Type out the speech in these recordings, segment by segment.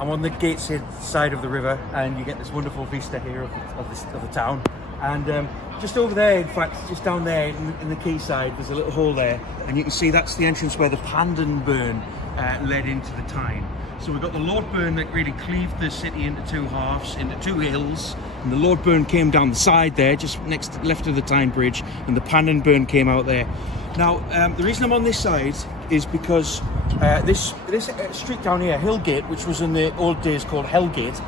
I'm on the Gateshead side of the river, and you get this wonderful vista here of the town. And just over there, in fact, just down there in the quayside, there's a little hole there, and you can see that's the entrance where the Pandon burn led into the Tyne. So we've got the Lord Burn that really cleaved the city into two halves, into two hills, and the Lord Burn came down the side there, just left of the Tyne Bridge, and the Pandon Burn came out there. Now, the reason I'm on this side is because this street down here, Hillgate, which was in the old days called Hellgate,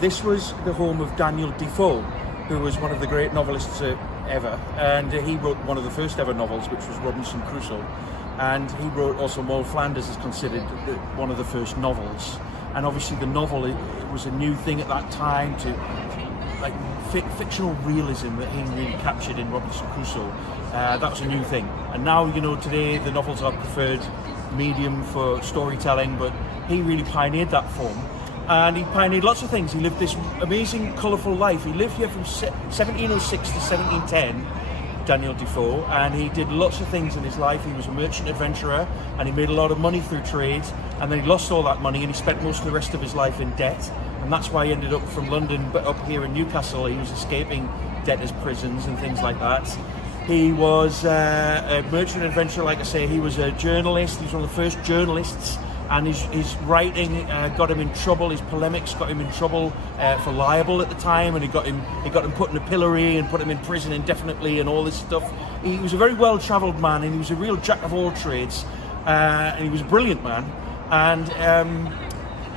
this was the home of Daniel Defoe, who was one of the great novelists ever, and he wrote one of the first ever novels, which was Robinson Crusoe. And he wrote also Moll Flanders is considered one of the first novels. And obviously the novel, it was a new thing at that time, to like fictional realism that he really captured in Robinson Crusoe. That was a new thing. And now, you know, today the novels are preferred medium for storytelling, but he really pioneered that form. And he pioneered lots of things. He lived this amazing, colourful life. He lived here from 1706 to 1710. Daniel Defoe, and he did lots of things in his life. He was a merchant adventurer, and he made a lot of money through trade, and then he lost all that money, and he spent most of the rest of his life in debt, and that's why he ended up from London, but up here in Newcastle. He was escaping debtors' prisons and things like that. He was a merchant adventurer, like I say. He was a journalist. He was one of the first journalists, and his writing got him in trouble. His polemics got him in trouble for libel at the time, and it got him put in a pillory and put him in prison indefinitely and all this stuff. He was a very well-travelled man, and he was a real jack of all trades, and he was a brilliant man. And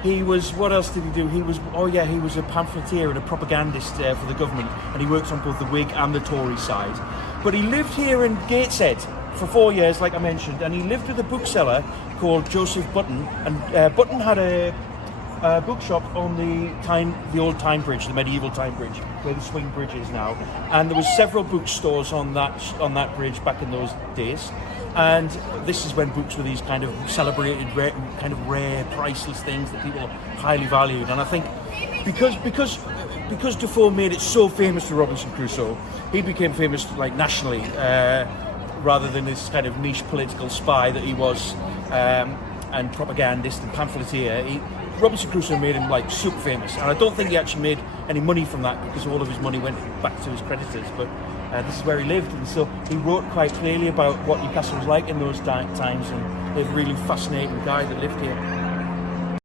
he was, what else did he do? He was a pamphleteer and a propagandist for the government, and he worked on both the Whig and the Tory side. But he lived here in Gateshead for 4 years, like I mentioned, and he lived with a bookseller called Joseph Button, and Button had a bookshop on the old Tyne Bridge, the medieval Tyne Bridge, where the swing bridge is now, and there was several bookstores on that bridge back in those days. And this is when books were these kind of celebrated, rare, priceless things that people highly valued. And I think because Defoe made it so famous to Robinson Crusoe, he became famous like nationally, rather than this kind of niche political spy that he was, and propagandist and pamphleteer. Robinson Crusoe made him like super famous, and I don't think he actually made any money from that, because all of his money went back to his creditors. But this is where he lived, and so he wrote quite clearly about what Newcastle was like in those times, and he's a really fascinating guy that lived here.